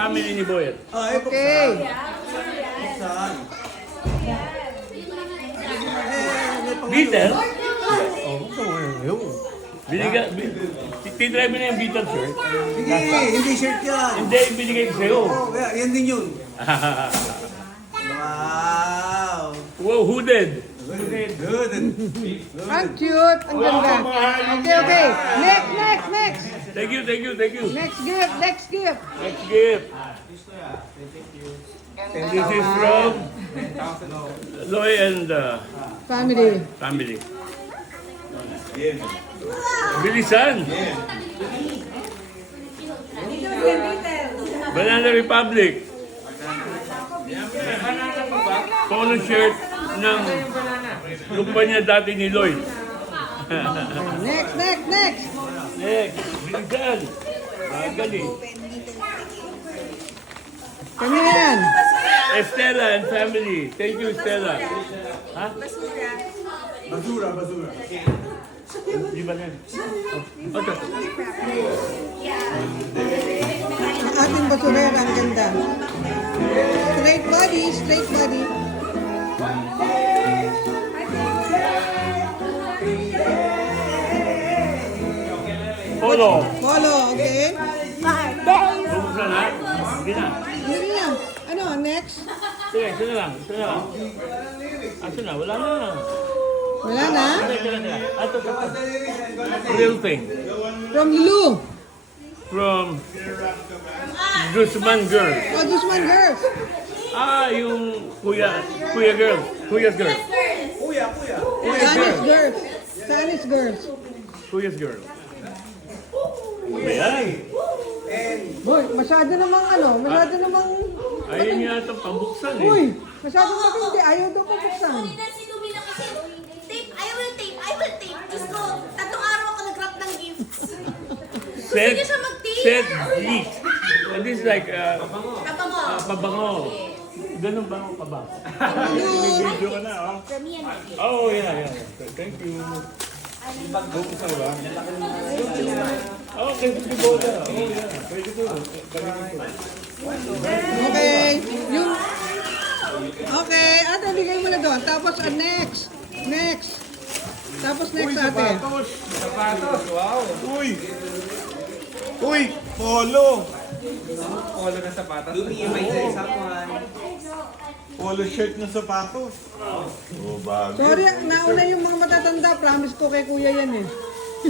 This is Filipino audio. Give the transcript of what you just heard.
family ni Boyet. Okay. Beetle? Tinry mo na yung Beetle shirt? Sige, hindi shirt yan. Hindi, binigay ko sa'yo. Oh, yan din yun. Wow. Wow, who did? Good. Ang cute. Ang ganda. Okay. Next. Thank you. Next gift. Next gift. This is from Loy and Family. Bilisan. Banana Republic. Polo shirt ng kumpanya dati ni Lloyd. Next. Next. Bilisan. Magaling. Kami yan. Estella and family. Thank you, Estella. Ha? Basura. Di ba yan? Okay. Ang ating basurera. Ang ganda. Straight body. Polo. Okay. Bubuksan na? Hindi na. Hindi na. Ano, next? Sige, ito na lang. Ito na, wala na. Wala na? Ito. Real thing. From Lulu. From Guzman Girl. Oh, Guzman Girls. Yung Kuya Girl. Kuya's Girl. Spanish Girls. Kuya's Girl. Ayan. Boy, masyado namang Ayun yata pabuksan eh. Uy, masyado matindi. Ayaw daw pabuksan. Si Lumina kasi, tape, I will tape. Diyos ko, 3 araw ako nag-wrap ng gifts. Set niya siya mag-tape. leak. And this is like Kabango. pabango. Ganun ba ako pabango? Video ka na, oh. For me and my Oh, yeah. Thank you. Bubuksan ba? Oh, kay Bola. Oh, yeah. Pwede ko. Okay. Okay, ate, bigay mo na doon. Tapos, next. Tapos next ate. Sapatos. Wow. Uy, polo. Polo na sapatos. May isa-isang one. Polo shirt na sapatos. Oh, bago. Sorry, nauna yung mga matatanda. Promise ko kay kuya yan eh.